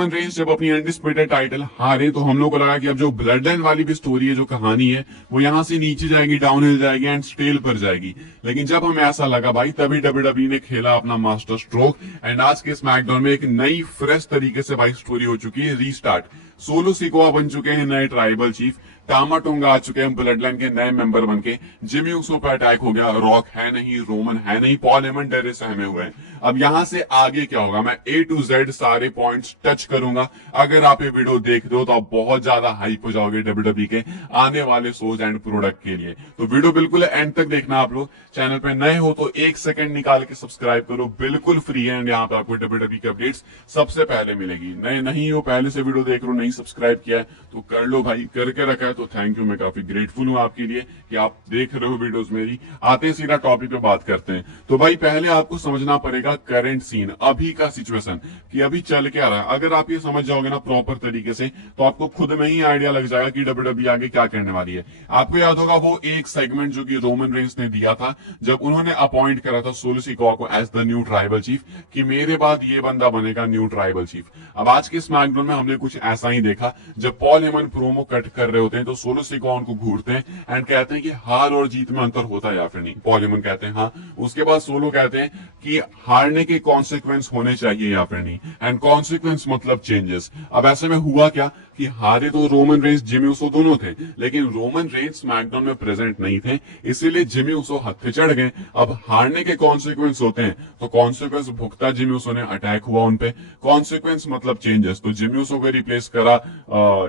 Roman Reigns जब अपनी undisputed title हारे तो हम लोग को लगा कि अब जो ब्लड लाइन वाली भी स्टोरी है, जो कहानी है, वो यहाँ से नीचे जाएगी, डाउन हिल जाएगी एंड स्टेल पर जाएगी। लेकिन जब हमें ऐसा लगा भाई, तभी डब्ल्यूडब्ल्यू ने खेला अपना मास्टर स्ट्रोक एंड आज के स्मैकडाउन में एक नई फ्रेश तरीके से भाई स्टोरी हो चुकी है रीस्टार्ट। सोलो सिकोआ बन चुके हैं नए ट्राइबल चीफ, टामा टोंगा आ चुके हैं ब्लड लाइन के नए मेंबर बनके, जिमी ऊसो पे अटैक हो गया, रॉक है नहीं, रोमन है नहीं, पॉल हेमन डरे सहमे हुए हैं। अब यहां से आगे क्या होगा, मैं A to Z सारे पॉइंट्स टच करूंगा। अगर आप ये वीडियो देख रहे हो तो आप बहुत ज्यादा हाइप हो जाओगे डब्ल्यूडब्ल्यू के आने वाले शोज एंड प्रोडक्ट के लिए। तो वीडियो बिल्कुल एंड तक देखना। आप लोग चैनल पे नए हो तो 1 सेकंड निकाल के सब्सक्राइब करो, बिल्कुल फ्री है एंड यहाँ पे आपको डब्ल्यूडब्ल्यू की अपडेट्स सबसे पहले मिलेगी। नए नहीं हो, पहले से वीडियो देख रहे हो, नहीं सब्सक्राइब किया है तो कर लो भाई, करके रखा है तो थैंक यू, मैं काफी ग्रेटफुल हूं आपके लिए कि आप देख रहे हो वीडियोस मेरी। आते हैं सीधा टॉपिक पे बात करते हैं। तो भाई पहले आपको समझना पड़ेगा करंट सीन, अभी का सिचुएशन कि अभी चल क्या रहा है। अगर आप ये समझ जाओगे ना प्रॉपर तरीके से तो आपको खुद में ही आइडिया लग जाएगा कि डब्ल्यूडब्ल्यू आगे क्या करने वाली है। आपको याद होगा वो एक सेगमेंट जो कि रोमन रेंस ने दिया था जब उन्होंने अपॉइंट करा था सोलो सिकोआ को as the new tribal chief कि मेरे बाद ये बंदा बनेगा न्यू ट्राइबल चीफ। अब आज के स्मैकडाउन में हमने कुछ ऐसा ही देखा, जब पॉल हेमन प्रोमो कट कर रहे होते हैं तो सोलो सिकोआ उनको घूरते हैं एंड कहते हैं कि हार और जीत में अंतर होता है या फिर नहीं। पॉल हेमन कहते हैं हाँ, उसके बाद सोलो कहते हैं कि हारने के कॉन्सिक्वेंस होने चाहिए या फिर नहीं, एंड कॉन्सिक्वेंस मतलब चेंजेस। अब ऐसे में हुआ क्या कि हारे तो रोमन रेंस जिमी ऊसो दोनों थे, लेकिन रोमन रेंस स्मैकडाउन में प्रेजेंट नहीं थे, इसीलिए जिमी ऊसो हद पे चढ़ गए। अब हारने के कॉन्सिक्वेंस होते हैं तो कॉन्सिक्वेंस भुगता जिमी ऊसो ने, अटैक हुआ उनपे, कॉन्सिक्वेंस मतलब चेंजेस। तो जिमी ऊसो को रिप्लेस करा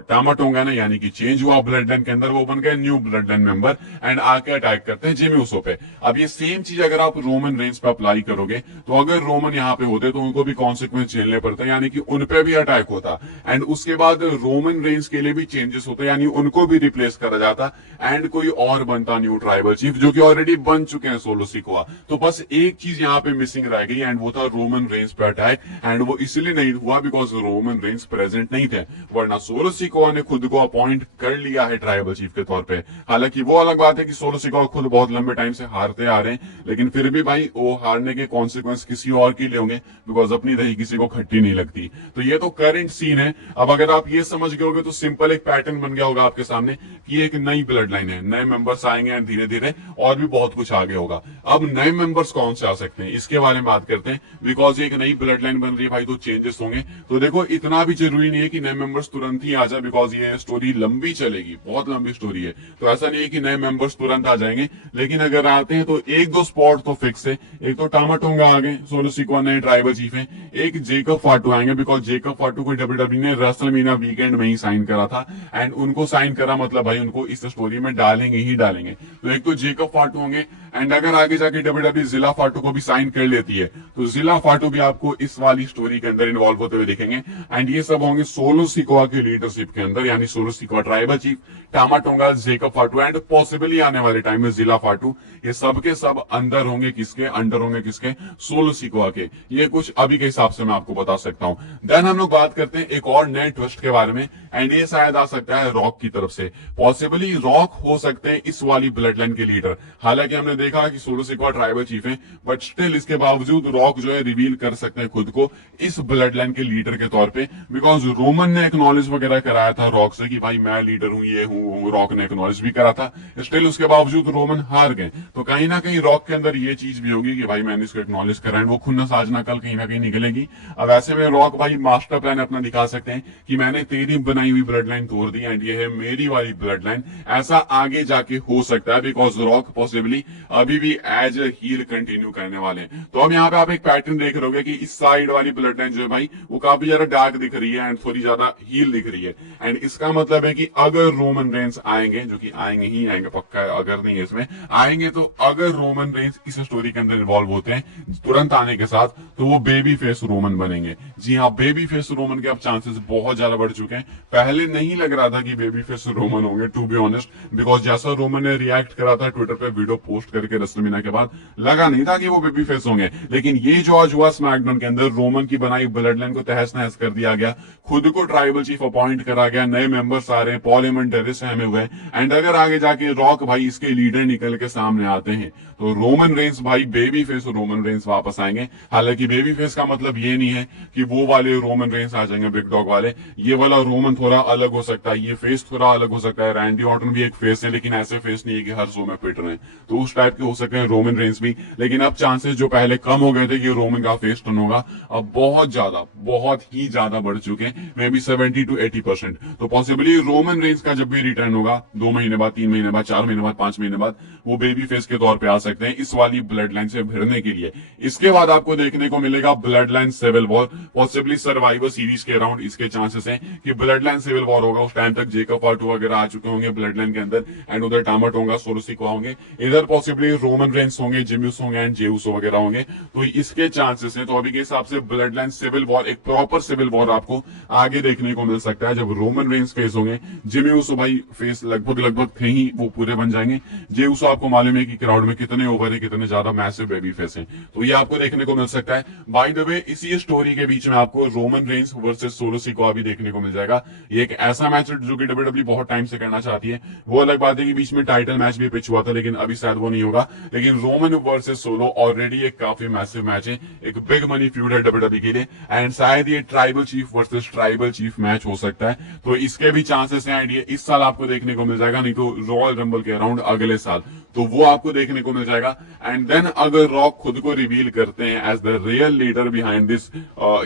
टामा टोंगा ने, यानी कि चेंज हुआ ब्लड लाइन के अंदर, वो बन गए new blood line member and आके अटैक करते हैं जिमी ऊसो पे। अब ये सेम चीज अगर आप रोमन रेंस पे अप्लाई करोगे तो अगर रोमन यहाँ पे होते तो उनको भी कॉन्सिक्वेंस झेलने पड़ते, यानी कि उनपे भी अटैक होता एंड उसके बाद रोमन रेंस के लिए भी चेंजेस होते, यानी उनको भी रिप्लेस करा जाता एंड कोई और बनता न्यू ट्राइबल चीफ, जो कि ऑलरेडी बन चुके हैं सोलो सिकोआ। तो बस एक चीज यहाँ पे मिसिंग रह गई एंड वो था रोमन रेंस पे अटैक, एंड वो इसलिए नहीं हुआ बिकॉज रोमन रेंस प्रेजेंट नहीं थे, वरना सोलो सिकोआ ने खुद को अपॉइंट कर लिया है ट्राइबल चीफ के तौर पे। हालांकि वो अलग बात है कि सोलो सिकोआ खुद बहुत लंबे टाइम से हारते आ रहे हैं, लेकिन फिर भी भाई वो हारने के कॉन्सिक्वेंस किसी और के लिए होंगे बिकॉज अपनी दही किसी को खट्टी नहीं लगती। तो ये तो करंट सीन है। अब अगर आप ये समझ गए होगे तो सिंपल एक पैटर्न बन गया होगा आपके सामने कि एक नई ब्लड लाइन है, नए मेंबर्स आएंगे एंड धीरे धीरे और भी बहुत कुछ आगे होगा। अब नए मेंबर्स कौन से आ सकते हैं इसके बारे में बात करते हैं, बिकॉज एक नई ब्लड लाइन बन रही है भाई तो चेंजेस होंगे। तो देखो इतना भी जरूरी नहीं है कि नए मेंबर्स तुरंत ही आ जाए, बिकॉज ये स्टोरी लंबी चलेगी, बहुत लंबी स्टोरी है। तो ऐसा नहीं है कि नए मेंबर्स तुरंत आ जाएंगे, लेकिन अगर आते हैं तो एक दो स्पॉट तो फिक्स है। एक तो टामा टोंगा आ गए, सोलो सिकोआ नए ट्राइबल चीफ है। एक जेकब फाटू आएंगे बिकॉज जेकब फाटू को डब्ल्यूडब्ल्यू ने रेसलमेनिया वीकेंड में ही साइन करा था एंड उनको साइन करा मतलब भाई उनको इस स्टोरी में डालेंगे ही डालेंगे। तो एक तो जेकब फाटू होंगे एंड अगर आगे जाके डब्ल्यूडब्ल्यू जिला फाटू को भी साइन कर लेती है तो जिला फाटू भी आपको इस वाली स्टोरी के अंदर इन्वॉल्व होते हुए दिखेंगे एंड ये सब होंगे सोलो सिकोआ की लीडरशिप के अंदर, यानी solo Sikoa tribal chief, टामा tonga, Jacob फाटू and possibly आने वाले टाइम में जिला फाटू, ये सब के सब अंदर होंगे किसके, अंडर होंगे किसके, सोलो सिकोआ के। ये कुछ अभी के हिसाब से मैं आपको बता सकता हूं। देन हम लोग बात करते हैं एक और नए ट्विस्ट के बारे में एंड ये शायद आ सकता है रॉक की तरफ से। पॉसिबली रॉक हो सकते हैं इस वाली ब्लड लाइन के लीडर। हालांकि हमने देखा कि सोलो सिकोआ ट्राइबल चीफ है, बट स्टिल इसके बावजूद रॉक जो है रिवील कर सकते हैं खुद को इस ब्लड लाइन के लीडर के तौर पे, बिकॉज रोमन ने एक्नॉलेज वगैरह कराया था रॉक से कि भाई मैं लीडर हूं, ये हूं, रॉक ने एक्नॉलेज भी करा था। स्टिल उसके बावजूद रोमन हार गए। तो कहीं ना कहीं रॉक के अंदर ये चीज भी होगी कि भाई मैंने इसको एक्नॉलेज करा है, वो खुन्नस आज ना कल कहीं ना कहीं निकलेगी। अब ऐसे में रॉक भाई मास्टर प्लान अपना दिखा सकते हैं कि मैंने तेरी बनाई हुई ब्लड लाइन तोड़ दी एंड ये है मेरी वाली ब्लड लाइन। ऐसा आगे जाके हो सकता है बिकॉज रॉक पॉसिबली अभी भी एज ए हील कंटिन्यू करने वाले हैं। तो अब यहाँ पे आप एक पैटर्न देख रहे होगे कि इस साइड वाली ब्लड लाइन जो है भाई वो काफी ज्यादा डार्क दिख रही है एंड थोड़ी ज्यादा हील दिख रही है एंड इसका मतलब है कि अगर रोमन रेंस आएंगे, जो कि आएंगे ही आएंगे पक्का, अगर नहीं है इसमें आएंगे, तो अगर रोमन रेंस इस स्टोरी के अंदर इन्वॉल्व होते हैं तुरंत आने के साथ तो वो बेबी फेस रोमन बनेंगे। जी हाँ, बेबी फेस रोमन के अब चांसेस बहुत ज्यादा बढ़ चुके हैं। पहले नहीं लग रहा था कि बेबी फेस रोमन होंगे, टू बी ऑनेस्ट, बिकॉज जैसा रोमन ने रिएक्ट करा था ट्विटर पे वीडियो पोस्ट करके रेसलमेनिया के बाद, लगा नहीं था कि वो बेबी फेस होंगे। लेकिन ये जो आज हुआ स्मैकडाउन के अंदर, रोमन की बनाई ब्लड लाइन को तहस नहस कर दिया गया, खुद को ट्राइबल चीफ अपॉइंट करा गया, नए मेंबर्स आ रहे हैं, पॉल हेमन टेरिस सहमे हुए हैं, एंड अगर आगे जाके रॉक भाई इसके लीडर निकल के सामने आते हैं तो रोमन रेंस भाई बेबी फेस रोमन रेंस वापस आएंगे। हालांकि बेबी फेस का मतलब ये नहीं है कि वो वाले रोमन रेंस आ जाएंगे बिग डॉग वाले, ये वाला रोमन थोड़ा अलग हो सकता है, ये फेस थोड़ा अलग हो सकता है। रैंडी ऑर्टन भी एक फेस है, लेकिन ऐसे फेस नहीं है कि हर शो में पिट रहे हैं, तो उस टाइप के हो सकते हैं रोमन रेंस भी। लेकिन अब चांसेस जो पहले कम हो गए थे कि रोमन का फेस टर्न होगा, अब बहुत ही ज्यादा बढ़ चुके हैं, मे बी 70 to 80%। तो पॉसिबली रोमन रेंस का जब भी रिटर्न होगा 2 महीने बाद, 3 महीने बाद, 4 महीने बाद, 5 महीने बाद, वो बेबी फेस के तौर पे आ सकते हैं इस वाली ब्लड लाइन से भिड़ने के लिए। इसके बाद आपको देखने को मिलेगा blood line civil war, possibly Survivor Series के अराउंड इसके चांसेस हैं कि ब्लड लाइन सिविल वॉर होगा। उस टाइम तक जेकब पार्टू वगैरह आ चुके होंगे ब्लड लाइन के अंदर, एंड उधर टामट होगा, सोलो सिक्वा होंगे, इधर पॉसिबली रोमन रेंस होंगे, जिम्यूस होंगे एंड जेउसो वगैरह होंगे, तो इसके चांसेस हैं। तो अभी के हिसाब से ब्लड लाइन सिविल वॉर, एक प्रॉपर सिविल वॉर आपको आगे देखने को मिल सकता है, जब रोमन रेंस फेस होंगे, जिम्यूसो भाई फेस लगभग थे ही, वो पूरे बन जाएंगे। जेउसो आपको मालूम है कि क्राउड में कितने ओवर है, कितने ज्यादा मैसिव बेबी फेस है, तो ये आपको देखने को मिल सकता है। बाय द वे, इसी स्टोरी के बीच में आपको रोमन रेंस वर्सेस सोलो सिक्वा भी देखने को मिल जाएगा। ये एक ऐसा मैच जो कि डब्ल्यूडब्ल्यूई बहुत टाइम से करना चाहती है। वो अलग बात है कि बीच में टाइटल मैच भी पिच हुआ था, लेकिन अभी शायद वो नहीं होगा। लेकिन रोमन वर्सेस सोलो ऑलरेडी एक काफी मैसिव मैच है, एक बिग मनी फ्यूड है डब्ल्यूडब्ल्यूई के लिए, एंड शायद ये tribal chief versus tribal chief match हो सकता है, तो इसके भी चांसेस हैं। एंड ये इस साल आपको देखने को मिल जाएगा, नहीं तो रॉयल रंबल के अराउंड अगले साल, तो वो आपको देखने को मिल जाएगा। एंड देन अगर रॉक खुद को रिवील करते हैं as the real leader behind this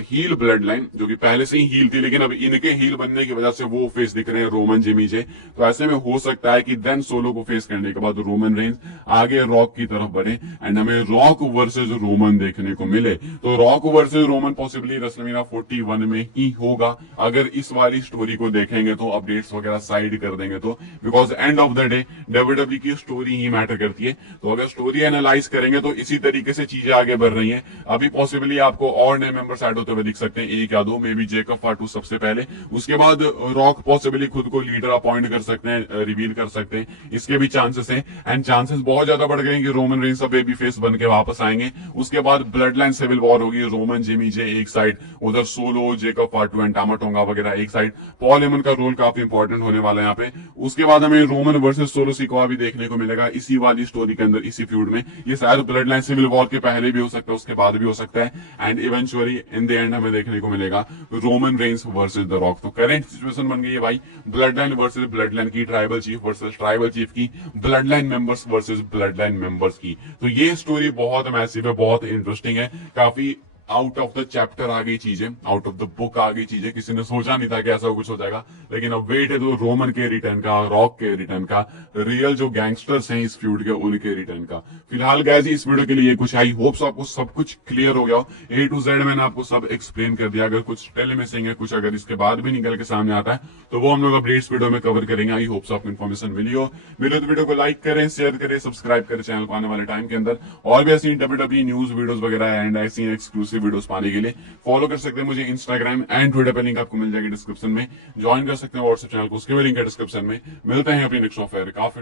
heel blood line, जो कि पहले से ही हील थी, लेकिन अब इनके हील बनने की वजह से वो फेस दिख रहे हैं रोमन जिमी जे, तो ऐसे में हो सकता है कि देन सोलो को फेस करने के बाद रोमन रेंस आगे रॉक की तरफ बढ़े एंड हमें रॉक वर्सेस रोमन देखने को मिले। तो rock versus Roman possibly WrestleMania 41 में ही होगा, अगर इस वाली स्टोरी को देखेंगे तो, अपडेट्स वगैरह साइड कर देंगे तो, because end of the day WWE की स्टोरी ही मैटर करती है। तो अगर स्टोरी एनालाइज करेंगे तो इसी तरीके से चीजें आगे बढ़ रही हैं। अभी पॉसिबली आपको और नए मेंबर्स ऐड होते हुए दिख सकते हैं, एक या दो, मे बी जेकब फाटू सबसे पहले, उसके बाद रॉक पॉसिबली खुद को लीडर अपॉइंट कर सकते हैं, रिवील कर सकते हैं, इसके भी चांसेस हैं। एंड चांसेस बहुत ज्यादा बढ़ गए कि रोमन रेंस अब बेबी फेस बन के वापस आएंगे। उसके बाद ब्लड लाइन सिविल वॉर होगी, रोमन जिमी जे एक साइड, उधर सोलो जेकब फाटू एंड टामाटोंगा वगैरह एक साइड, पॉल हेमन का रोल काफी इंपॉर्टेंट होने वाला है यहाँ पे। उसके बाद हमें रोमन वर्सेस सोलो सिक्वा भी देखने को मिलेगा इसी वाली स्टोरी के अंदर, इसी फ्यूड में। ये शायद ब्लड लाइन सिविल वॉर के पहले भी हो सकता है, उसके बाद भी हो सकता है, and eventually in the end हमें देखने को मिलेगा Roman Reigns versus the Rock. तो करंट सिचुएशन बन गई है भाई, blood line versus blood line की, tribal chief versus tribal chief की, blood line members versus blood line members की। तो ये स्टोरी बहुत मैसिव है, बहुत इंटरेस्टिंग है, काफी आउट ऑफ द चैप्टर आ गई चीजें, आउट ऑफ द बुक आ गई चीजें। किसी ने सोचा नहीं था कि ऐसा कुछ हो जाएगा, लेकिन अब वेट है तो रोमन के रिटर्न का, रॉक के रिटर्न का, रियल जो गैंगस्टर्स हैं इस फ्यूड के उनके रिटर्न का। फिलहाल गाइस इस वीडियो के लिए कुछ, आई होप आपको सब कुछ क्लियर हो गया हो, A to Z मैंने आपको सब एक्सप्लेन कर दिया। अगर कुछ टेल मिसिंग है, कुछ अगर इसके बाद भी निकल के सामने आता है, तो वो हम लोग अपडेट्स वीडियो में कवर करेंगे। आई होप आपको इन्फॉर्मेशन मिली हो। मिले तो वीडियो को लाइक करें, शेयर करें, सब्सक्राइब करें चैनल को आने वाले टाइम के अंदर, और भी ऐसी डब्ल्यूडब्ल्यूई न्यूज वीडियोस वगैरह एंड ऐसी एक्सक्लूसिव वीडियोस पाने के लिए फॉलो कर सकते हैं मुझे इंस्टाग्राम एंड ट्विटर पे, लिंक आपको मिल जाएगी डिस्क्रिप्शन में। ज्वाइन कर सकते हैं व्हाट्सएप चैनल को, उसके भी लिंक है डिस्क्रिप्शन में। मिलते हैं अपनी नेक्स्ट ऑफर काफी